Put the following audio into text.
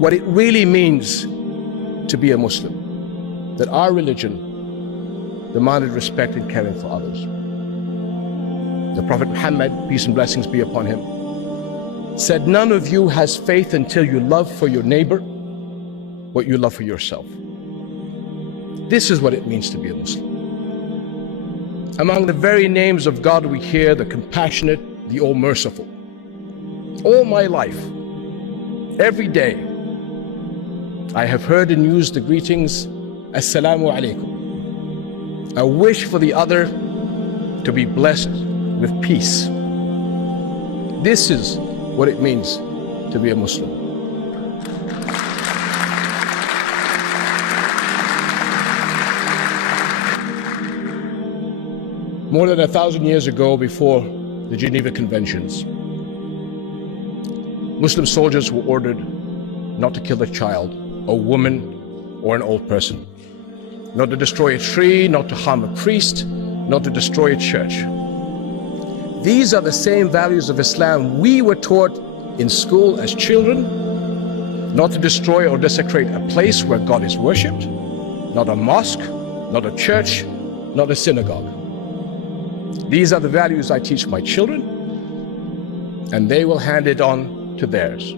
what it really means to be a Muslim, that our religion demanded respect and caring for others. The Prophet Muhammad, peace and blessings be upon him, said, none of you has faith until you love for your neighbor what you love for yourself. This is what it means to be a Muslim. Among the very names of God we hear the compassionate, the all-merciful. All my life, every day, I have heard and used the greetings, Assalamu alaikum. A wish for the other to be blessed with peace. This is what it means to be a Muslim. More than 1,000 years ago, before the Geneva Conventions, Muslim soldiers were ordered not to kill a child, a woman, or an old person, not to destroy a tree, not to harm a priest, not to destroy a church. These are the same values of Islam we were taught in school as children, not to destroy or desecrate a place where God is worshipped, not a mosque, not a church, not a synagogue. These are the values I teach my children, and they will hand it on to theirs.